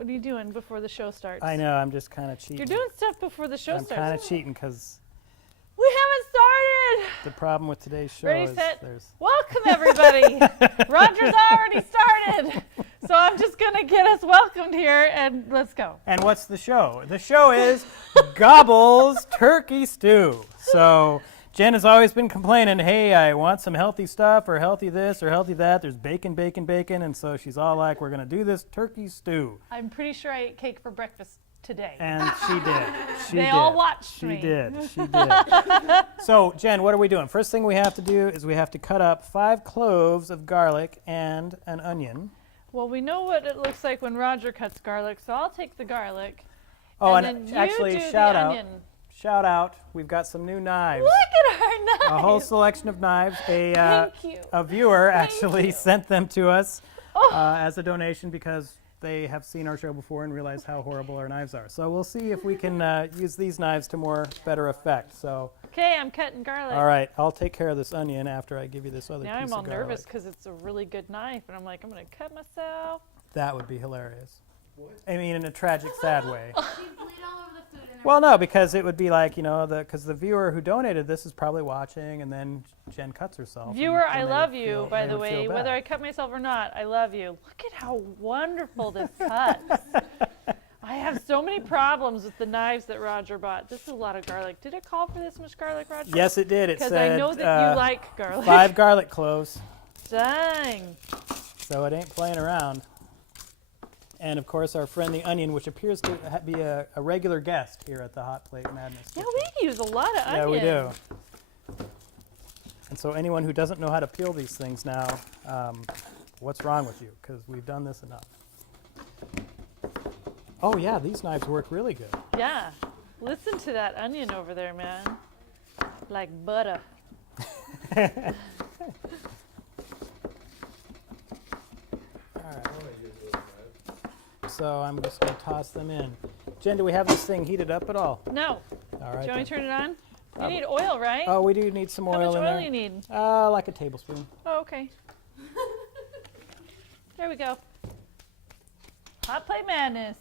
What are you doing before the show starts? I know, I'm just kind of cheating. You're doing stuff before the show I'm starts. kind of cheating because We haven't started. the problem with today's show Ready, is set. there's... Welcome, everybody. Roger's already started. So I'm just going to get us welcomed here, and let's go. And what's the show? The show is Gobble's Turkey Stew. So Jen has always been complaining, hey, I want some healthy stuff, or healthy this, or healthy that. There's bacon, bacon, bacon. And so she's all like, we're going to do this turkey stew. I'm pretty sure I ate cake for breakfast today. And she did. They all watched me. She did. She did. So, Jen, what are we doing? First thing we have to do is we have to cut up 5 cloves of garlic and an onion. Well, we know what it looks like when Roger cuts garlic, so I'll take the garlic. Oh, and and then actually, you do shout the out. onion. Shout out. We've got some new knives. Look at our knives. A whole selection of knives. Thank you. A viewer Thank actually you. sent them to us Oh. as a donation because they have seen our show before and realize how horrible our knives are. So we'll see if we can use these knives to better effect. So, Okay, I'm cutting garlic. all right, I'll take care of this onion after I give you this other Now piece I'm all of garlic. nervous because it's a really good knife, and I'm like, I'm going to cut myself. That would be hilarious. I mean, in a tragic, sad way. She'd bleed all over the food. And Well, no, because it would be like, because the viewer who donated this is probably watching, and then Jen cuts herself. Viewer, and I they love would you, feel- by they the would feel way. bad. Whether I cut myself or not, I love you. Look at how wonderful this cuts. I have so many problems with the knives that Roger bought. This is a lot of garlic. Did it call for this much garlic, Roger? Yes, it did. It Because said I know that you like garlic. 5 garlic cloves, Dang. so it ain't playing around. And, of course, our friend the onion, which appears to be a regular guest here at the Hot Plate Madness. Yeah, Kitchen. we use a lot of onion. Yeah, we do. And so anyone who doesn't know how to peel these things now, what's wrong with you? Because we've done this enough. Oh, yeah, these knives work really good. Yeah. Listen to that onion over there, man. Like butter. All right. So I'm just going to toss them in. Jen, do we have this thing heated up at all? No. All right. Do you want me then. to turn it on? Probably. You need oil, right? Oh, we do need some How oil much in oil there. you need? Like a tablespoon. Oh, okay. There we go. Hot plate madness.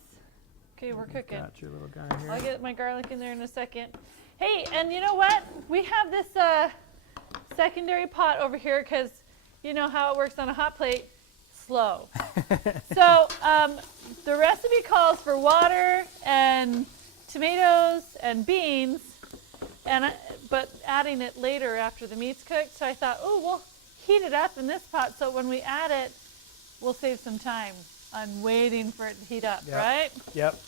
Okay, we're cooking. Got your little guy here. I'll get my garlic in there in a second. Hey, and you know what? We have this secondary pot over here because you know how it works on a hot plate? Slow. So the recipe calls for water and tomatoes and beans, but adding it later after the meat's cooked. So I thought, oh, we'll heat it up in this pot so when we add it, we'll save some time on waiting for it to heat up, Yep. right? Yep.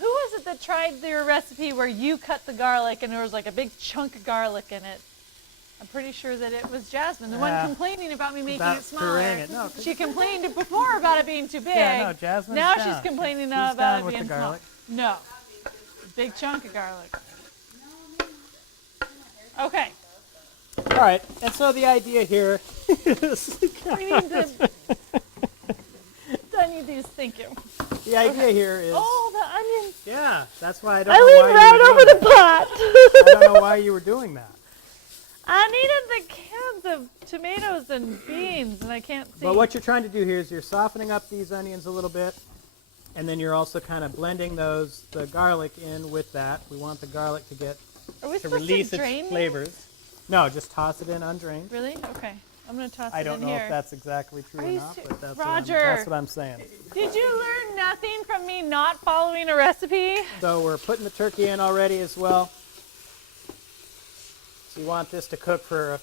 Who was it that tried your recipe where you cut the garlic and there was like a big chunk of garlic in it? I'm pretty sure that it was Jasmine, the one complaining about me making About it smaller. pureeing it. No, 'cause- She complained before about it being too big. Yeah, no, Jasmine's Now down. she's complaining She's about down it with being the small. garlic. No, big chunk of garlic. Okay, All right, and so the idea here is we need to. I need these. Thank you. the idea here is Oh, the onions! yeah. That's why I don't I know leaned why you right were over doing the pot. that. I don't know why you were doing that. I needed the cans of tomatoes and beans, and I can't see. But what you're trying to do here is you're softening up these onions a little bit, and then you're also kind of blending the garlic in with that. We want the garlic to get Are we to supposed release to drain its these? flavors. No, just toss it in undrained. Really? Okay. I'm going to toss I it don't in know here. if that's exactly true Are or you not, ser- but that's Roger. what I'm saying. Did you learn nothing from me not following a recipe? So we're putting the turkey in already as well. So you want this to cook for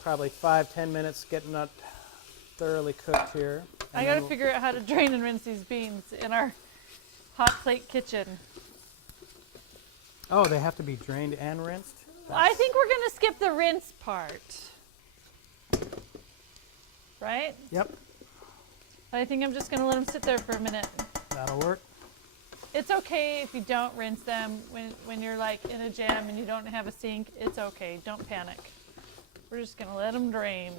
probably 5-10 minutes, getting that thoroughly cooked here. I And got to then figure out how to drain and rinse these beans in our hot plate kitchen. Oh, they have to be drained and rinsed? I think we're going to skip the rinse part. Right? Yep, I think I'm just going to let them sit there for a minute. that'll work. It's okay if you don't rinse them when you're like in a jam and you don't have a sink. It's okay. Don't panic. We're just going to let them drain.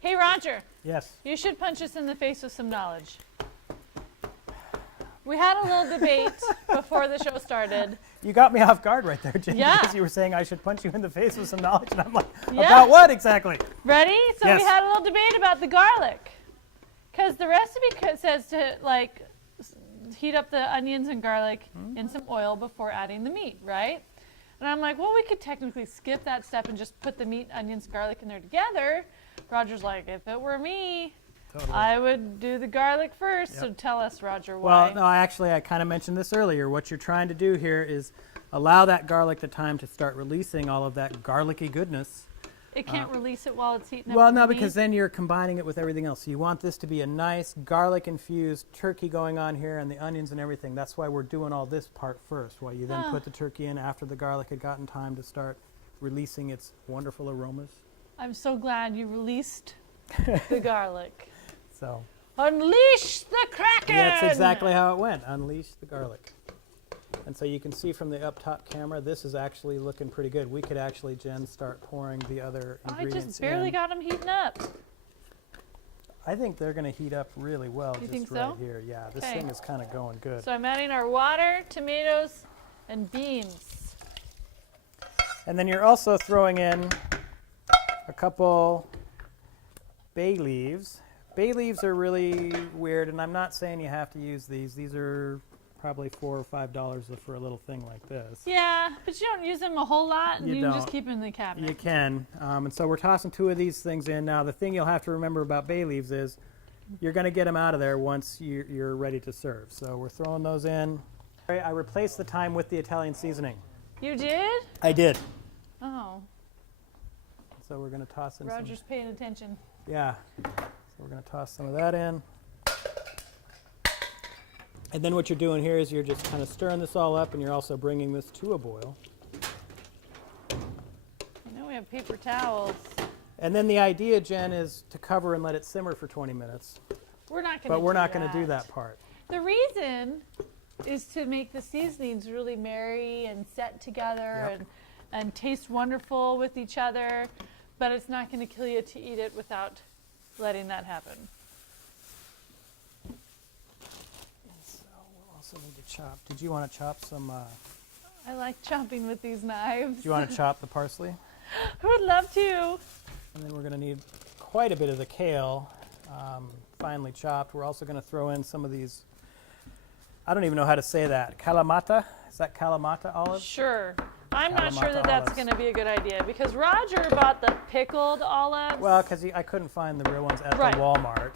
Hey, Roger, Yes. you should punch us in the face with some knowledge. We had a little debate before the show started. You got me off guard right there, Jen, Yeah. because you were saying I should punch you in the face with some knowledge, and I'm like, Yeah. about what exactly? Ready? So Yes. we had a little debate about the garlic. Because the recipe says to like heat up the onions and garlic in some oil before adding the meat, right? And I'm like, well, we could technically skip that step and just put the meat, onions, garlic in there together. Roger's like, if it were me, Totally. I would do the garlic first. Yep. So tell us, Roger, why? Well, no, actually, I kind of mentioned this earlier. What you're trying to do here is allow that garlic the time to start releasing all of that garlicky goodness. It can't release it while it's heating up. Well, with no, the because meat? then you're combining it with everything else. So you want this to be a nice garlic-infused turkey going on here and the onions and everything. That's why we're doing all this part first, while you then put the turkey in after the garlic had gotten time to start releasing its wonderful aromas. I'm so glad you released the garlic. So Unleash the Kraken! that's exactly how it went. Unleash the garlic. And so you can see from the up top camera, this is actually looking pretty good. We could actually, Jen, start pouring the other I ingredients just barely in. got them heating up. I think they're going to heat up really well You just think right so? here. Yeah, this Okay. thing is kind of going good. So I'm adding our water, tomatoes, and beans. And then you're also throwing in a couple bay leaves. Bay leaves are really weird, and I'm not saying you have to use these. These are probably $4 or $5 for a little thing like this. Yeah, but you don't use them a whole lot, and You you can just don't. keep them in the cabinet. You can. And so we're tossing 2 of these things in. Now, the thing you'll have to remember about bay leaves is you're going to get them out of there once you're ready to serve. So we're throwing those in. I replaced the thyme with the Italian seasoning. You did? I did. Oh, So we're going to toss in Roger's paying attention. some. Yeah. So we're going to toss some of that in. And then what you're doing here is you're just kind of stirring this all up, and you're also bringing this to a boil. I know we have paper towels. And then the idea, Jen, is to cover and let it simmer for 20 minutes. We're not going to But we're not going to do that part. The reason is to make the seasonings really marry and set together Yep. and taste wonderful with each other, but it's not going to kill you to eat it without letting that happen. So we'll also need to chop. Did you want to chop some? I like chopping with these knives. Do you want to chop the parsley? I would love to. And then we're going to need quite a bit of the kale, finely chopped. We're also going to throw in some of these. I don't even know how to say that. Kalamata? Is that Kalamata olives? Sure. I'm not sure Kalamata that that's olives. going to be a good idea because Roger bought the pickled olives. Well, because I couldn't find the real ones at Right. the Walmart.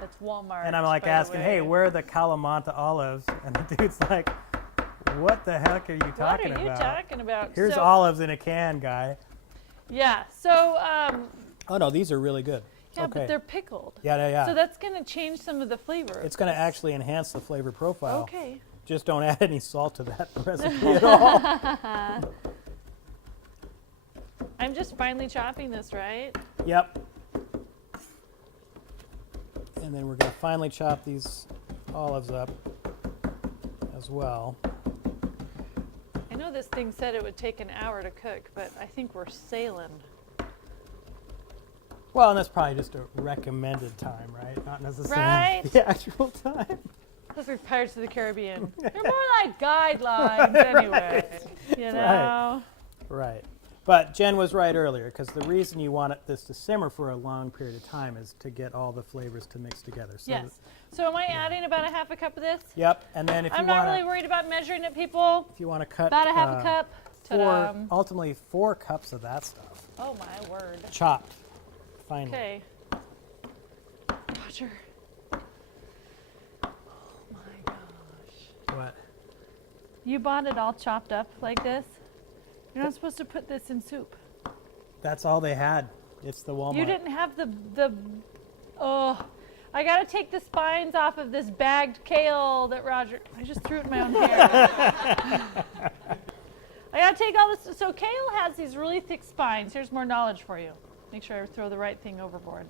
That's Walmart. And I'm like by the asking, hey, way. where are the Kalamata olives? And the dude's like, what the heck are you What talking are you about? talking about? Here's So- olives in a can, guy. Yeah. So, Oh, no, these are really good. yeah, okay. but they're pickled. Yeah. So that's going to change some of the flavor. It's going to actually enhance the flavor profile. Okay. Just don't add any salt to that recipe at all. I'm just finely chopping this, right? Yep. And then we're going to finally chop these olives up as well. I know this thing said it would take an hour to cook, but I think we're sailing. Well, and that's probably just a recommended time, right? Not necessarily Right. the actual time. Those are Pirates of the Caribbean. They're more like guidelines anyway. You know? Right. But Jen was right earlier, because the reason you want this to simmer for a long period of time is to get all the flavors to mix together. So Yes. So am I adding about a half a cup of this? Yep. And then if I'm you not want really worried about measuring it, people. if you want to cut About a half a cup. Ta-da. ultimately 4 cups of that stuff, Oh my word. chopped finely. Okay. Roger. Oh my gosh. What? You bought it all chopped up like this? You're not supposed to put this in soup. That's all they had. It's the Walmart. You didn't have the oh, I gotta take the spines off of this bagged kale that Roger, I just threw it in my own hair. I gotta take all this, so kale has these really thick spines. Here's more knowledge for you. Make sure I throw the right thing overboard.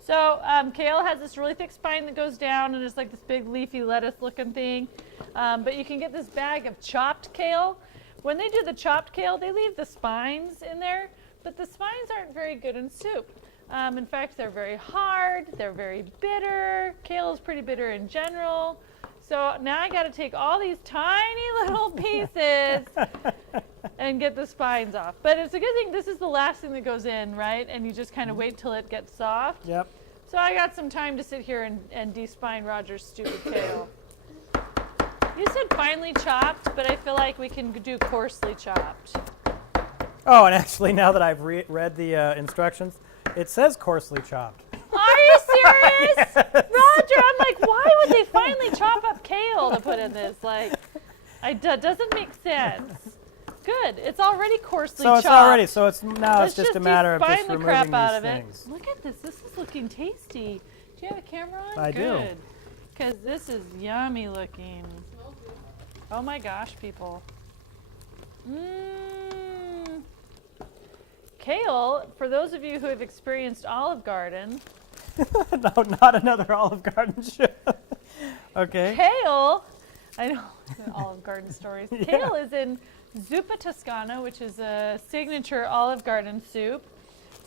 So kale has this really thick spine that goes down and it's like this big leafy lettuce looking thing. But you can get this bag of chopped kale. When they do the chopped kale, they leave the spines in there, but the spines aren't very good in soup. In fact, they're very hard, they're very bitter. Kale is pretty bitter in general. So now I gotta take all these tiny little pieces and get the spines off. But it's a good thing this is the last thing that goes in, right? And you just kind of wait till it gets soft. Yep. So I got some time to sit here and de-spine Roger's stupid kale. You said finely chopped, but I feel like we can do coarsely chopped. Oh, and actually, now that I've read the instructions, it says coarsely chopped. Are you serious? Roger, I'm like, why would they finally chop up kale to put in this? Like, doesn't make sense. Good. It's already coarsely chopped. So it's just a matter of just de-spine the removing crap these out of things. it. Look at this. This is looking tasty. Do you have a camera on? I do. Good. Because this is yummy looking. Oh my gosh, people. Mmm. Kale, for those of you who have experienced Olive Garden. No, not another Olive Garden show. Okay. Kale, I know, Olive Garden stories. Yeah. Kale is in zuppa toscana, which is a signature Olive Garden soup.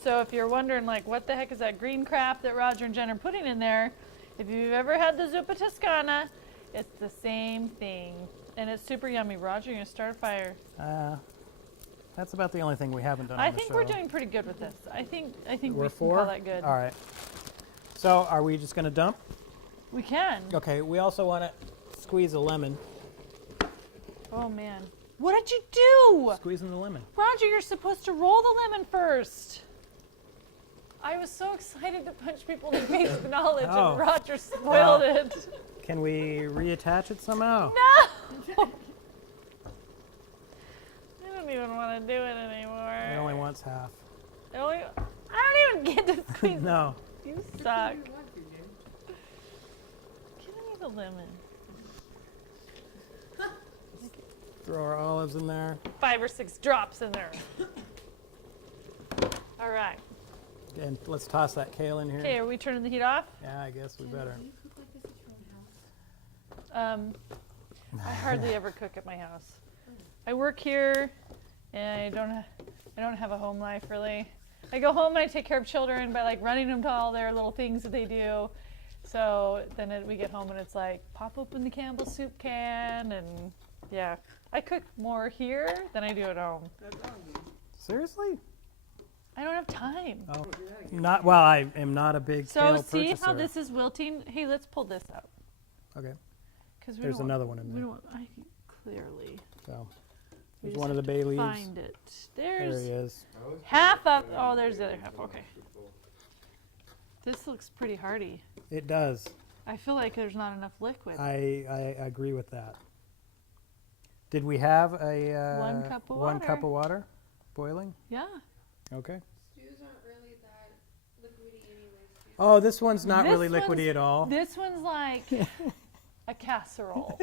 So if you're wondering, like, what the heck is that green crap that Roger and Jen are putting in there, if you've ever had the zuppa toscana, it's the same thing. And it's super yummy. Roger, you're going to start a fire. That's about the only thing we haven't done I on the think show. we're doing pretty good with this. I think We're we four? can call that good. All right. So are we just going to dump? We can. Okay, we also want to squeeze a lemon. Oh, man. What did you do? Squeezing the lemon. Roger, you're supposed to roll the lemon first. I was so excited to punch people in the face with knowledge, Oh. and Roger spoiled it. Can we reattach it somehow? No! I don't even want to do it anymore. It only wants half. I don't even get to squeeze. No. You suck. Give me the lemon. Throw our olives in there. 5 or 6 drops in there. All right. And let's toss that kale in here. Okay, are we turning the heat off? Yeah, I guess we better. Do you cook like this at your own house? I hardly ever cook at my house. I work here, and I don't have a home life really. I go home and I take care of children by like running them to all their little things that they do. So then we get home and it's like pop open the Campbell soup can, and yeah, I cook more here than I do at home. Seriously? I don't have time. Oh, not well. I am not a big So kale see purchaser. how this is wilting? Hey, let's pull this out. Okay. Cause we There's don't another one in We there. don't want, clearly. So We there's just one of the have bay to leaves. find it. There There's he is. half of. Oh, there's the other half. Okay. This looks pretty hearty. It does. I feel like there's not enough liquid. I agree with that. Did we have a 1 cup of 1 water. cup of water boiling? Yeah. Okay. Stews aren't really that liquidy anyways. Oh, this one's not This really liquidy one's- at all. This one's like a casserole.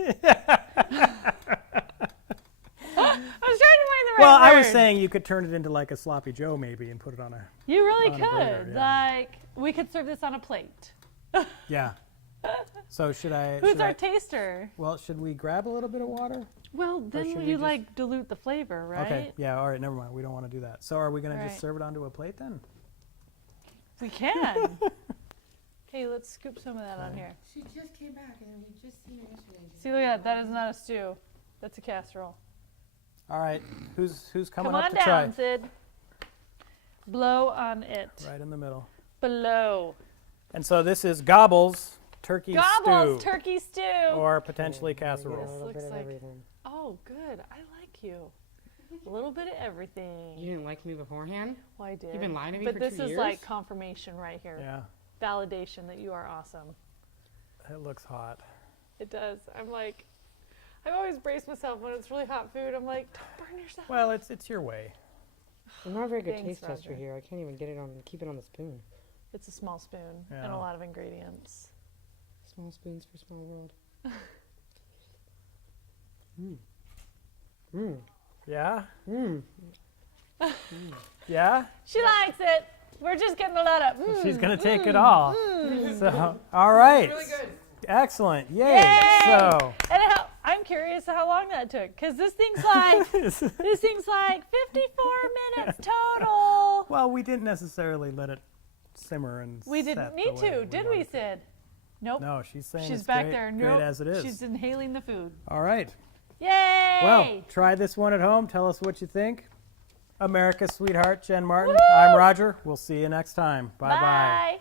I was trying to find the right Well, word. I was saying you could turn it into like a sloppy Joe maybe and put it on a. You really on a could. burger, yeah. Like, we could serve this on a plate. Yeah. So should I? Who's should our I- taster? Well, should we grab a little bit of water? Well, then should we you just- like dilute the flavor, right? Okay. Yeah. All right. Never mind. We don't want to do that. So are we going to Right. just serve it onto a plate then? We can. Okay, let's scoop some of that on here. She just came back and we just seen her yesterday. and she's See, like, look at that. That is not a stew. That's a casserole. All right. Who's coming Come up on to down, try? Sid. Blow on it. Right in the middle. Blow. And so this is Gobble's turkey Gobbles stew, turkey stew. or potentially casserole. Looks like. Oh, good. I like you. A little bit of everything. You didn't like me beforehand? Well, I did. You've been lying to me but for this 2 is years? like confirmation right here. Yeah. Validation that you are awesome. It looks hot. It does. I'm like, I always brace myself when it's really hot food. I'm like, don't burn yourself. Well, it's your way. I'm not a very good Thanks, taste tester Roger. here. I can't even keep it on the spoon. It's a small spoon and Yeah. a lot of ingredients. Small spoons for small world. Yeah. Mmm. Yeah. She likes it. We're just getting a lot of. She's gonna take it all. So, all right. Really good. Excellent. Yay. Yay! So. And I'm curious how long that took, because this thing's like 54 minutes total. Well, we didn't necessarily let it simmer and. We set didn't the need way to, did we, wanted. Sid? Nope. No, she's saying She's it's back great, there. great Nope. as it is. She's inhaling the food. All right. Yay! Well, try this one at home. Tell us what you think. America's sweetheart, Jen Martin. Woo! I'm Roger. We'll see you next time. Bye bye. Bye.